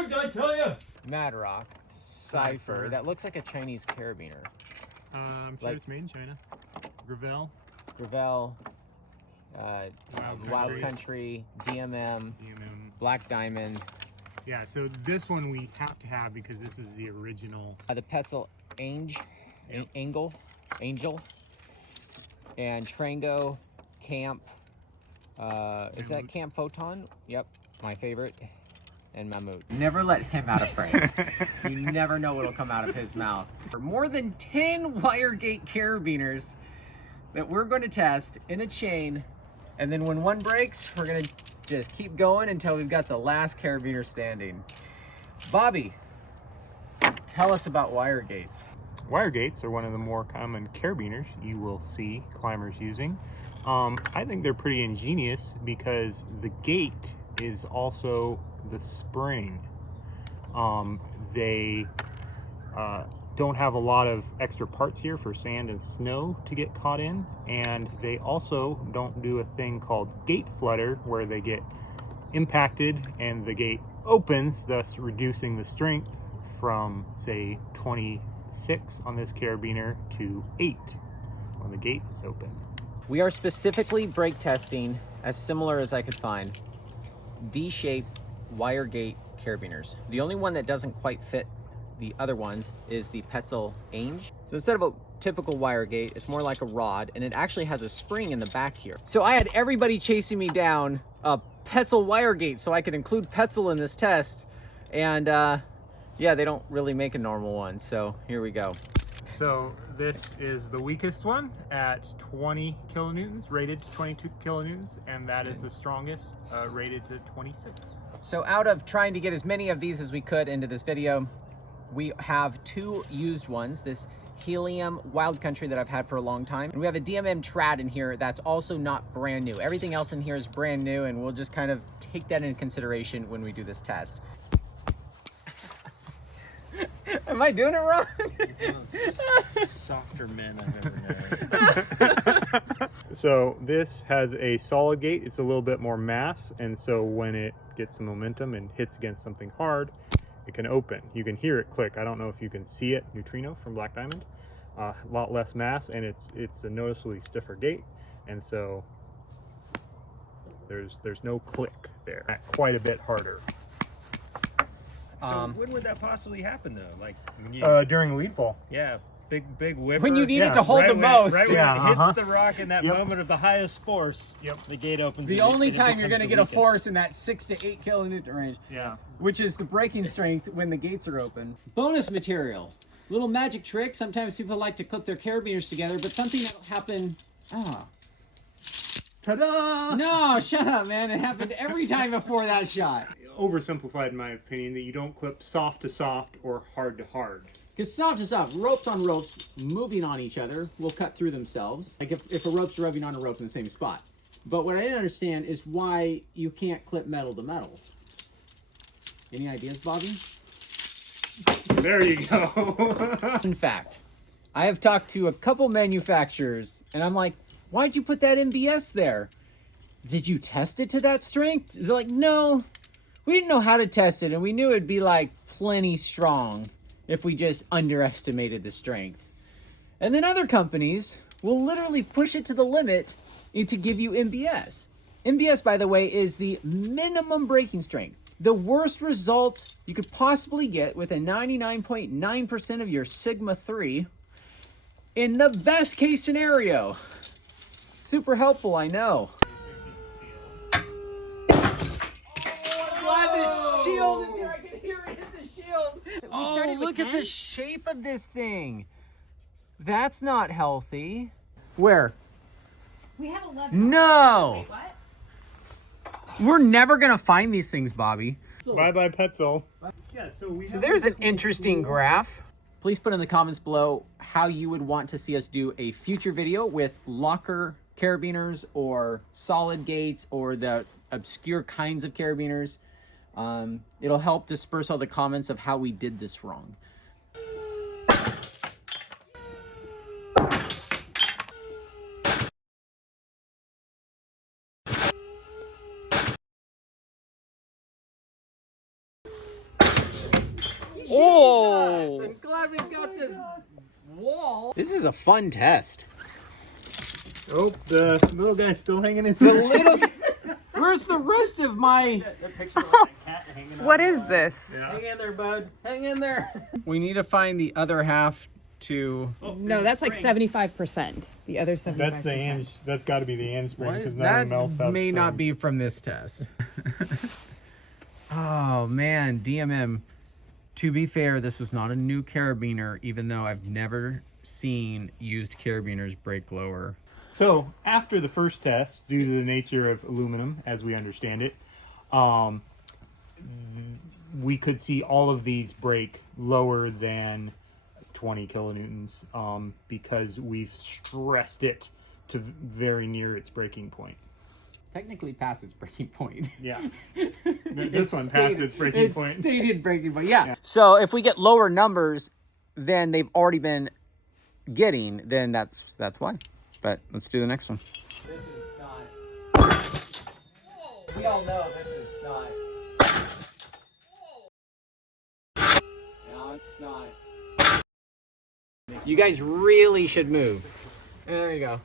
rigged, I tell you. Mad Rock, Cypher. That looks like a Chinese carabiner. I'm sure it's made in China. Gravel. Wild Country, DMM, Black Diamond. Yeah, so this one we have to have because this is the original. The Petzl Angel, and Trango, Camp. Is that Camp Photon? Yep, my favorite. And Mammut. Never let him out of frame. You never know what'll come out of his mouth. For more than 10 wire gate carabiners that we're going to test in a chain, and then when one breaks, we're going to just keep going until we've got the last carabiner standing. Bobby, tell us about wire gates. Wire gates are one of the more common carabiners you will see climbers using. I think they're pretty ingenious because the gate is also the spring. They don't have a lot of extra parts here for sand and snow to get caught in, and they also don't do a thing called gate flutter where they get impacted and the gate opens, thus reducing the strength from, say, 26 on this carabiner to 8 when the gate is open. We are specifically brake testing, as similar as I could find, D-shaped wire gate carabiners. The only one that doesn't quite fit the other ones is the Petzl Angel. So instead of a typical wire gate, it's more like a rod, and it actually has a spring in the back here. So I had everybody chasing me down a Petzl wire gate so I could include Petzl in this test, and yeah, they don't really make a normal one, so here we go. So this is the weakest one at 20 kilonewtons, rated to 22 kilonewtons, and that is the strongest, rated to 26. So out of trying to get as many of these as we could into this video, we have 2 used ones, this Helium Wild Country that I've had for a long time, and we have a DMM Trad in here that's also not brand new. Everything else in here is brand new, and we'll just kind of take that into consideration when we do this test. Am I doing it wrong? You're one of the softer men I've ever known. So this has a solid gate. It's a little bit more mass, and so when it gets some momentum and hits against something hard, it can open. You can hear it click. I don't know if you can see it. Neutrino from Black Diamond. A lot less mass, and it's a noticeably stiffer gate, and so there's no click there. Quite a bit harder. So when would that possibly happen though? Like when you, during lead fall. yeah, big whipper. When you need it to hold the most. Right when Yeah, it hits the rock in that moment of the highest force, the gate opens. The only time you're going to get a force in that 6 to 8 kilonewton range, which is the braking strength when the gates are open. Bonus material. Little magic trick. Sometimes people like to clip their carabiners together, but something that'll happen... Ta-da! No, shut up, man. It happened every time before that shot. Oversimplified in my opinion, that you don't clip soft to soft or hard to hard. Because soft to soft, ropes on ropes moving on each other will cut through themselves. Like if a rope's rubbing on a rope in the same spot. But what I didn't understand is why you can't clip metal to metal. Any ideas, Bobby? There you go. In fact, I have talked to a couple manufacturers, and I'm like, why'd you put that MBS there? Did you test it to that strength? They're like, no, we didn't know how to test it, and we knew it'd be like plenty strong if we just underestimated the strength. And then other companies will literally push it to the limit to give you MBS. MBS, by the way, is the minimum braking strength. The worst result you could possibly get with a 99.9% of your Sigma 3 in the best case scenario. Super helpful, I know. The shield is here. I can hear it hit the shield. Oh, look at the shape of this thing. That's not healthy. Where? We have 11. No. Wait, what? We're never gonna find these things, Bobby. Bye-bye, Petzl. Yeah, So there's an interesting graph. Please put in the comments below how you would want to see us do a future video with locker carabiners or solid gates or the obscure kinds of carabiners. It'll help disperse all the comments of how we did this wrong. Oh! I'm glad we got this wall. This is a fun test. Oh, the little guy's still hanging in. The little. Where's the rest of my? What is this? Yeah. Hang in there, bud. Hang in there. We need to find the other half to. No, that's like 75%. The other 75%. That's the hand. That's got to be the hand spring because none That of them else have may not springs. be from this test. Oh man, DMM. To be fair, this was not a new carabiner, even though I've never seen used carabiners break lower. So after the first test, due to the nature of aluminum, as we understand it, we could see all of these break lower than 20 kilonewtons because we've stressed it to very near its breaking point. Technically past its breaking point. Yeah. This one passed its breaking point. Stated breaking point, yeah. So if we get lower numbers than they've already been getting, then that's why. But let's do the next one. This is not. We all know this is not. No, it's not. You guys really should move. There you go.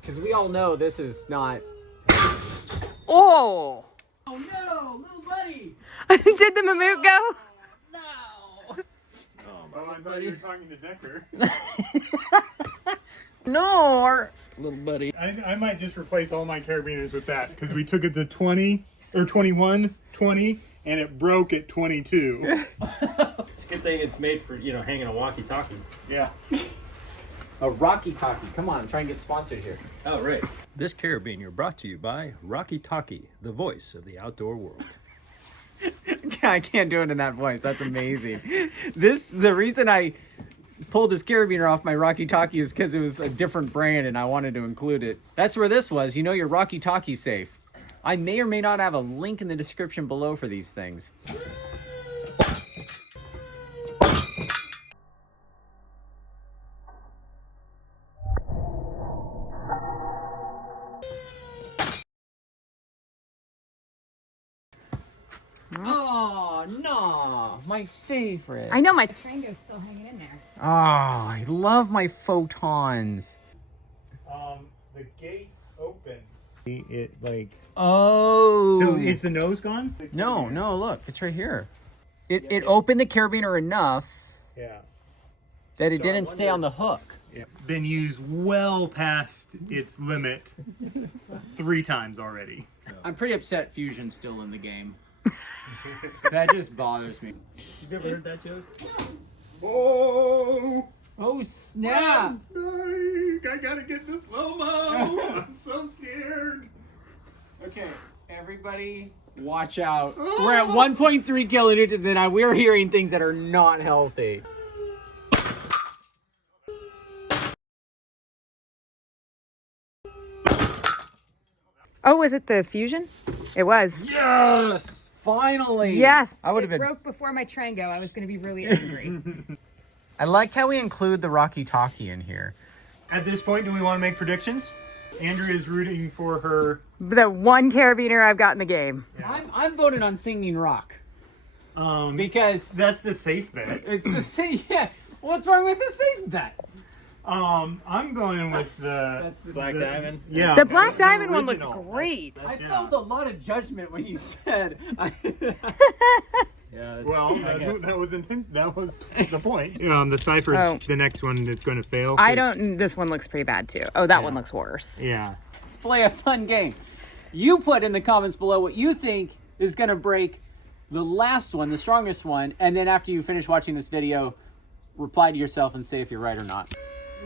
Because we all know this is not. Oh! Oh no, little buddy! Did the mammut go? No! Oh, I thought you were talking to Decker. No, our little buddy. I might just replace all my carabiners with that because we took it to 20 or 21, 20, and it broke at 22. It's a good thing it's made for, hanging a walkie-talkie. Yeah. A Rocky Talkie. Come on, try and get sponsored here. Oh, right. This carabiner brought to you by Rocky Talkie, the voice of the outdoor world. I can't do it in that voice. That's amazing. The reason I pulled this carabiner off my Rocky Talkie is because it was a different brand and I wanted to include it. That's where this was. You know your Rocky Talkie's safe. I may or may not have a link in the description below for these things. Oh, no. My favorite. I know my. Trango's still hanging in there. Oh, I love my photons. The gate open. It like. Oh. So is the nose gone? No, look. It's right here. It opened the carabiner enough Yeah. that it didn't stay on the hook. Yeah. Been used well past its limit 3 times already. I'm pretty upset Fusion's still in the game. That just bothers me. You've never heard that joke? Whoa! Oh, snap. I gotta get in slow-mo. I'm so scared. Okay, everybody watch out. We're at 1.3 kilonewtons and we're hearing things that are not healthy. Oh, was it the fusion? It was. Yes! Finally! Yes. I would It have been. broke before my Trango. I was going to be really angry. I like how we include the Rocky Talkie in here. At this point, do we want to make predictions? Andrea is rooting for her. The one carabiner I've got in the game. I'm voting on Singing Rock because That's the safe bet. it's the same. Yeah. What's wrong with the safe bet? I'm going with the That's the Black Diamond? Yeah. The Black Diamond one looks original. great. I felt a lot of judgment when you said. Yeah. Well, that was the point. The cipher's Oh. the next one that's going to fail. I don't. This one looks pretty bad too. Oh, that one looks worse. Yeah. Let's play a fun game. You put in the comments below what you think is going to break the last one, the strongest one, and then after you finish watching this video, reply to yourself and say if you're right or not.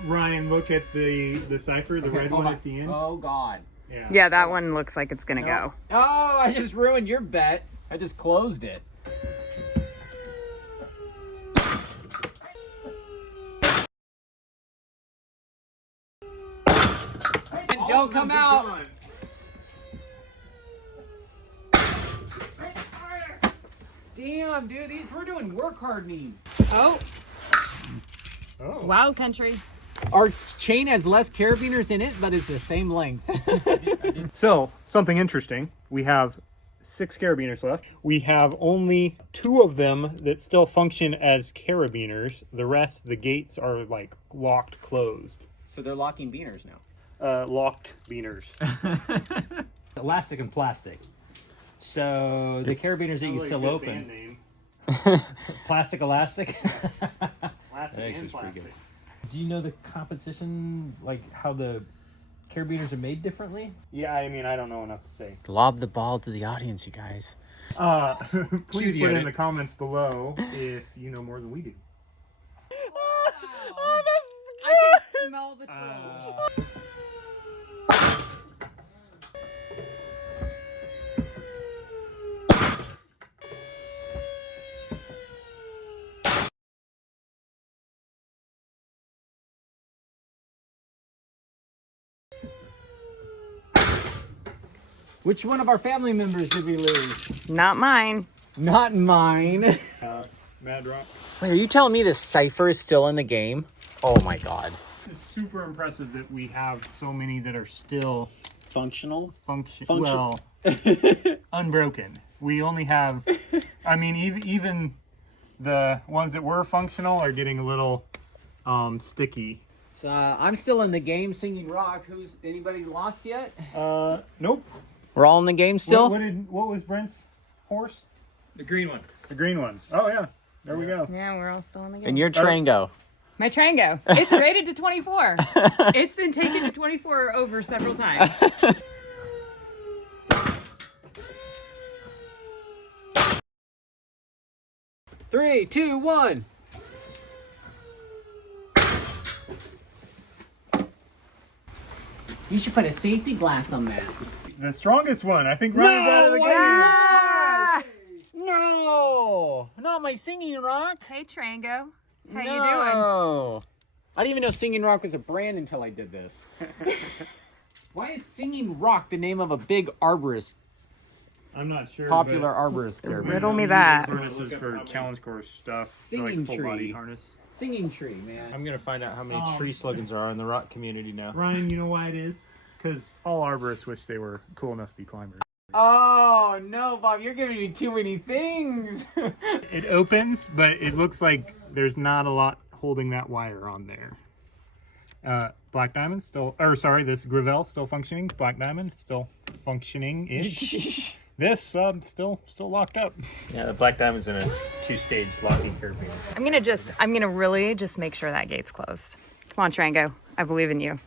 Ryan, look at the cipher, the red hold one on. at the end. Oh, God. Yeah, that one looks like it's gonna go. Oh, I just ruined your bet. I just closed it. Don't come out. Damn, dude, we're doing work hard needs. Oh, Oh. wow, country. Our chain has less carabiners in it, but it's the same length. So, something interesting. We have 6 carabiners left. We have only 2 of them that still function as carabiners. The rest, the gates are like locked closed. So they're locking beaners now. Locked beaners. Elastic and plastic. So the carabiners that you can still open. Plastic elastic. Plastic That actually and is pretty plastic. good. Do you know the competition, like how the carabiners are made differently? Yeah, I mean, I don't know enough to say. Lob the ball to the audience, you guys. Please the put in edit. the comments below if you know more than we do. Oh, that's I can smell the troll. Which one of our family members did we lose? Not mine. Not mine. Mad Rock. Wait, are you telling me this cipher is still in the game? Oh my god. It's super impressive that we have so many that are still Functional? well, unbroken. We only have, I mean, even the ones that were functional are getting a little sticky. So I'm still in the game singing rock. Anybody lost yet? Nope. We're all in the game still? What was Brent's horse? The green one. The green one. Oh yeah. There we go. Yeah, we're all still in the game. And your Trango. My Trango. It's rated to 24. It's been taken to 24 over several times. Three, two, one. You should put a safety glass on that. The strongest one. I think Ryan's out of the game. Ah! No! Not my singing rock. Hey, Trango. How you doing? No. I didn't even know Singing Rock was a brand until I did this. Why is Singing Rock the name of a big arborist, I'm not sure. popular arborist carabiner? Riddle me that. Harnesses for challenge course stuff. Singing like full tree. body harness. Singing tree, man. I'm gonna find out how many tree slogans there are in the rock community now. Ryan, you know why it is? Because all arborists wish they were cool enough to be climbers. Oh, no, Bob, you're giving me too many things. It opens, but it looks like there's not a lot holding that wire on there. Black Diamond still, or sorry, this Gravel still functioning. Black Diamond still functioning-ish. This still locked up. Yeah, the black diamond's in a 2-stage locking carabiner. I'm gonna really just make sure that gate's closed. Come on, Trango. I believe in you.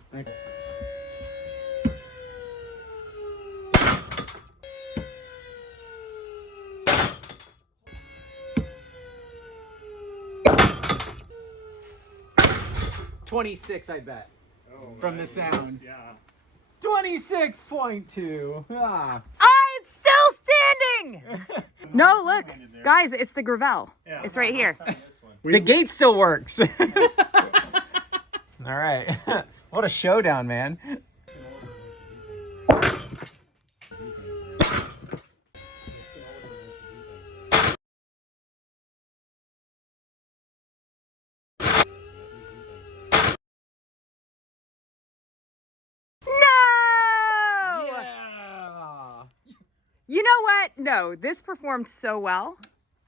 $26, I bet. From the sound. Yeah. 26.2. Ah. It's still standing! No, look. Guys, it's the Gravel. Yeah. It's right here. The gate still works. All right. What a showdown, man. No! Yeah. You know what? No, this performed so well.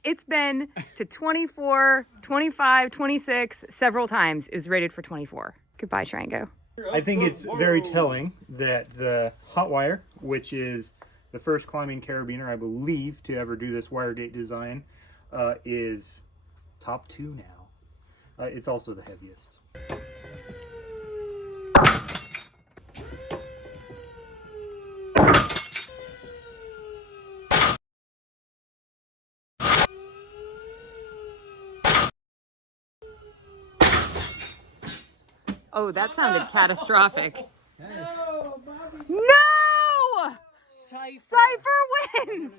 It's been to 24, 25, 26 several times. It was rated for 24. Goodbye, Trango. I think it's very telling that the hot wire, which is the first climbing carabiner, I believe, to ever do this wire gate design, is top 2 now. It's also the heaviest. Oh, that sounded catastrophic. No, Bobby. No! Cypher. Cypher wins!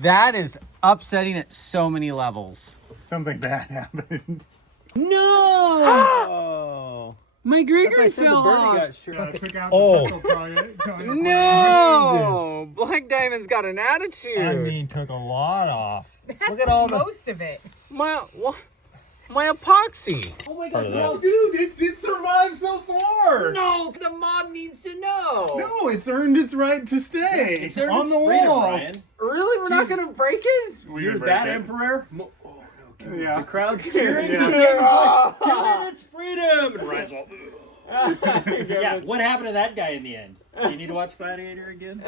That is upsetting at so many levels. Something bad happened. No! My Gregory fell off. Took out Oh. the project. No! Black Diamond's got an attitude. took a lot off. Look at all most of it. My epoxy. Oh my Part god, of that. no, Dude, it survived so far. no, the mob needs to know. No, it's earned its right to stay It's earned on its the freedom, wall. Ryan. Really? We're not gonna break it? We You're can break that it. emperor? Yeah. The crowd's cheering Yeah. to say, give it its freedom. And Ryan's all, yeah, what happened to that guy in the end? You need to watch Gladiator again?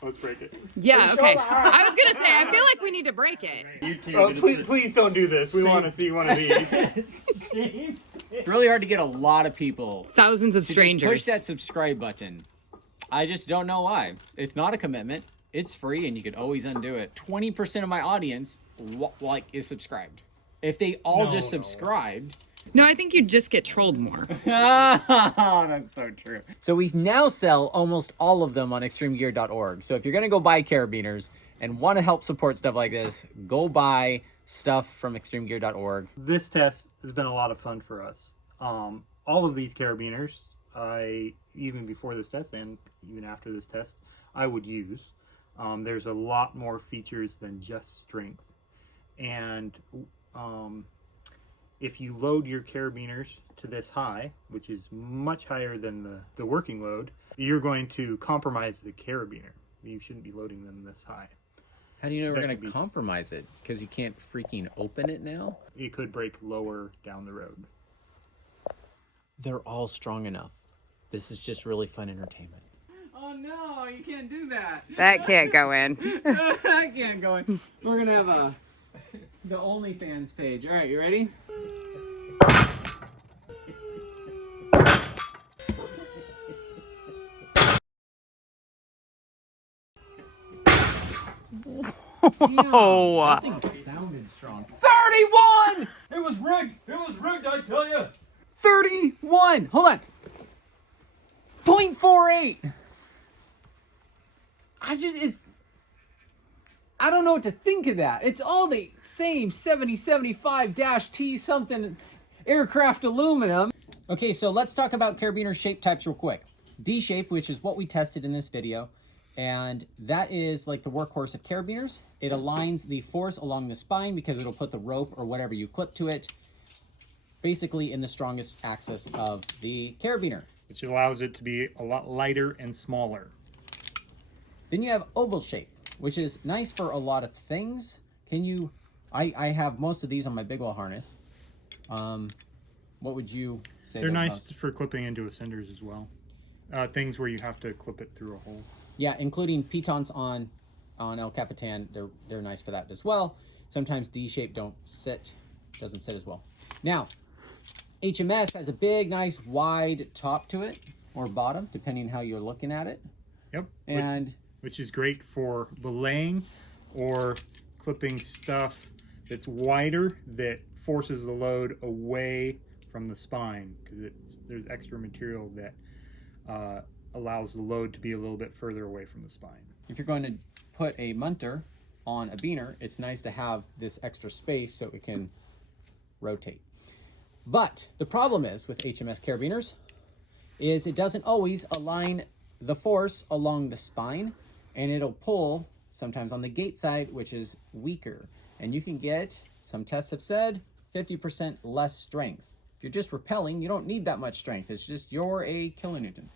Let's break it. Yeah, Show okay. the art. I was gonna say, I feel like we need to break it. YouTube. Oh, and please, it's please don't do this. We Same. want to see one of these. Same. It's really hard to get a lot of people Thousands of to just strangers. push that subscribe button. I just don't know why. It's not a commitment. It's free, and you can always undo it. 20% of my audience is subscribed. If they all just subscribed. No, I think you'd just get trolled more. Oh, that's so true. So we now sell almost all of them on extremegear.org. So if you're gonna go buy carabiners and want to help support stuff like this, go buy stuff from extremegear.org. This test has been a lot of fun for us. All of these carabiners, even before this test and even after this test, I would use. There's a lot more features than just strength. And if you load your carabiners to this high, which is much higher than the working load, you're going to compromise the carabiner. You shouldn't be loading them this high. How do you know we're That gonna could be- compromise it? Because you can't freaking open it now? It could break lower down the road. They're all strong enough. This is just really fun entertainment. Oh no, you can't do that. That can't go in. That can't go in. We're gonna have the OnlyFans page. All right, you ready? Oh. That thing sounded strong. 31! It was rigged. It was rigged, I tell you. 31! Hold on. 0.48. I don't know what to think of that. It's all the same 7075-T something aircraft aluminum. Okay, so let's talk about carabiner shape types real quick. D shape, which is what we tested in this video, and that is like the workhorse of carabiners. It aligns the force along the spine because it'll put the rope or whatever you clip to it basically in the strongest axis of the carabiner. Which allows it to be a lot lighter and smaller. Then you have oval shape, which is nice for a lot of things. I have most of these on my big wall harness. What would you say? They're nice for clipping into ascenders as well. Things where you have to clip it through a hole. Yeah, including pitons on El Capitan. They're nice for that as well. Sometimes D shape doesn't sit as well. Now, HMS has a big, nice, wide top to it, or bottom, depending how you're looking at it. Yep. And which is great for belaying or clipping stuff that's wider that forces the load away from the spine, because there's extra material that allows the load to be a little bit further away from the spine. if you're going to put a munter on a beaner, it's nice to have this extra space so it can rotate. But the problem is with HMS carabiners is it doesn't always align the force along the spine, and it'll pull sometimes on the gate side, which is weaker. And you can get, some tests have said, 50% less strength. If you're just repelling, you don't need that much strength. It's just you're a kilonewton.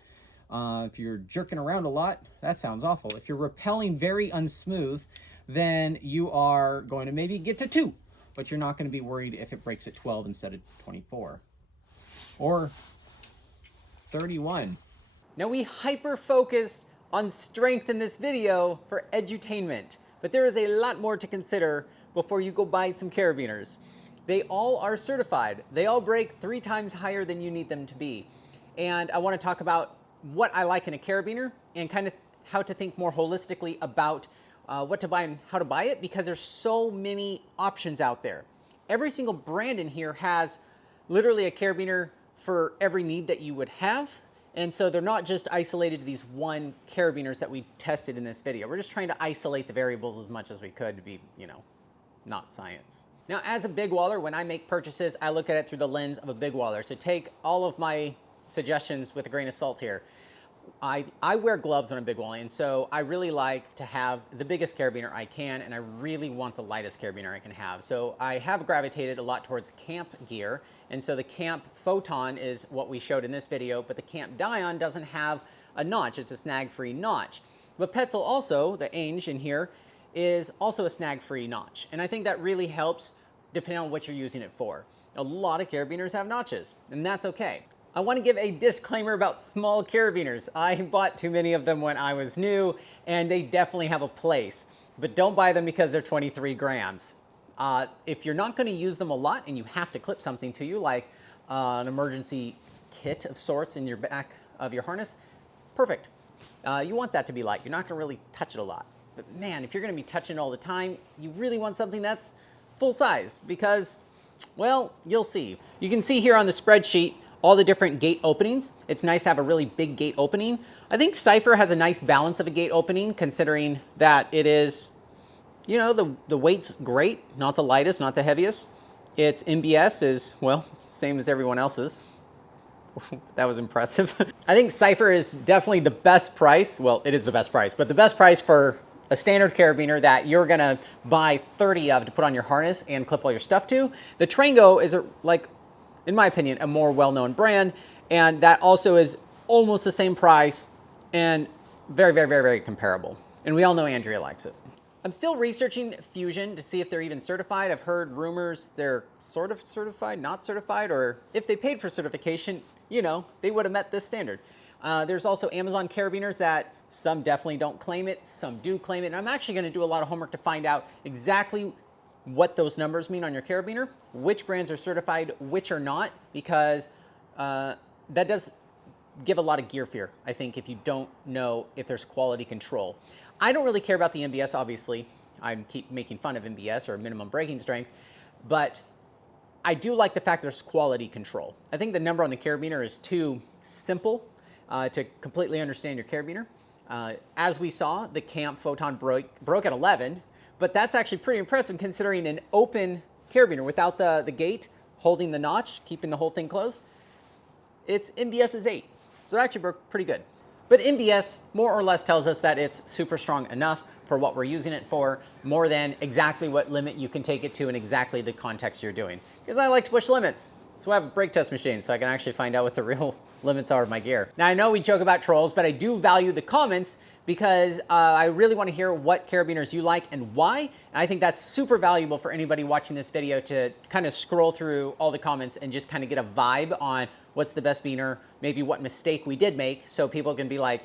If you're jerking around a lot, that sounds awful. If you're repelling very unsmooth, then you are going to maybe get to 2, but you're not going to be worried if it breaks at 12 instead of 24. Or 31. Now we hyper-focused on strength in this video for edutainment, but there is a lot more to consider before you go buy some carabiners. They all are certified. They all break 3 times higher than you need them to be. And I want to talk about what I like in a carabiner and kind of how to think more holistically about what to buy and how to buy it, because there's so many options out there. Every single brand in here has literally a carabiner for every need that you would have. And so they're not just isolated to these one carabiners that we tested in this video. We're just trying to isolate the variables as much as we could to be, you know, not science. Now, as a big waller, when I make purchases, I look at it through the lens of a big waller. So take all of my suggestions with a grain of salt here. I wear gloves when I'm big walling, and so I really like to have the biggest carabiner I can, and I really want the lightest carabiner I can have. So I have gravitated a lot towards camp gear, and so the camp photon is what we showed in this video, but the camp dion doesn't have a notch. It's a snag-free notch. But Petzl also, the Ainge in here, is also a snag-free notch, and I think that really helps depending on what you're using it for. A lot of carabiners have notches, and that's okay. I want to give a disclaimer about small carabiners. I bought too many of them when I was new, and they definitely have a place. But don't buy them because they're 23 grams. If you're not going to use them a lot and you have to clip something to you, like an emergency kit of sorts in your back of your harness, perfect. You want that to be light. You're not going to really touch it a lot. But man, if you're going to be touching it all the time, you really want something that's full size because, well, you'll see. You can see here on the spreadsheet all the different gate openings. It's nice to have a really big gate opening. I think Cypher has a nice balance of a gate opening considering that it is, you know, the weight's great, not the lightest, not the heaviest. Its MBS is, well, same as everyone else's. That was impressive. I think Cypher is definitely the best price. Well, it is the best price, but the best price for a standard carabiner that you're gonna buy 30 of to put on your harness and clip all your stuff to. The Trango is like, in my opinion, a more well-known brand, and that also is almost the same price and very, very, very, very comparable. And we all know Andrea likes it. I'm still researching Fusion to see if they're even certified. I've heard rumors they're sort of certified, not certified, or if they paid for certification, you know, they would have met this standard. There's also Amazon carabiners that some definitely don't claim it, some do claim it, and I'm actually gonna do a lot of homework to find out exactly what those numbers mean on your carabiner, which brands are certified, which are not, because that does give a lot of gear fear, I think, if you don't know if there's quality control. I don't really care about the MBS, obviously. I keep making fun of MBS, or minimum braking strength, but I do like the fact there's quality control. I think the number on the carabiner is too simple to completely understand your carabiner. As we saw, the camp photon broke at 11, but that's actually pretty impressive considering an open carabiner without the gate holding the notch, keeping the whole thing closed. Its MBS is 8, so it actually broke pretty good. But MBS more or less tells us that it's super strong enough for what we're using it for, more than exactly what limit you can take it to and exactly the context you're doing. Because I like to push limits. So I have a brake test machine so I can actually find out what the real limits are of my gear. Now I know we joke about trolls, but I do value the comments because I really want to hear what carabiners you like and why. And I think that's super valuable for anybody watching this video to kind of scroll through all the comments and just kind of get a vibe on what's the best beaner, maybe what mistake we did make, so people can be like,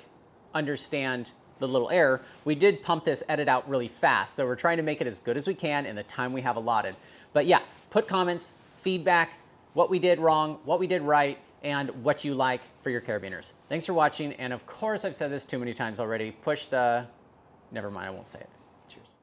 understand the little error. We did pump this edit out really fast, so we're trying to make it as good as we can in the time we have allotted. But yeah, put comments, feedback, what we did wrong, what we did right, and what you like for your carabiners. Thanks for watching, and of course I've said this too many times already, push the, never mind, I won't say it. Cheers.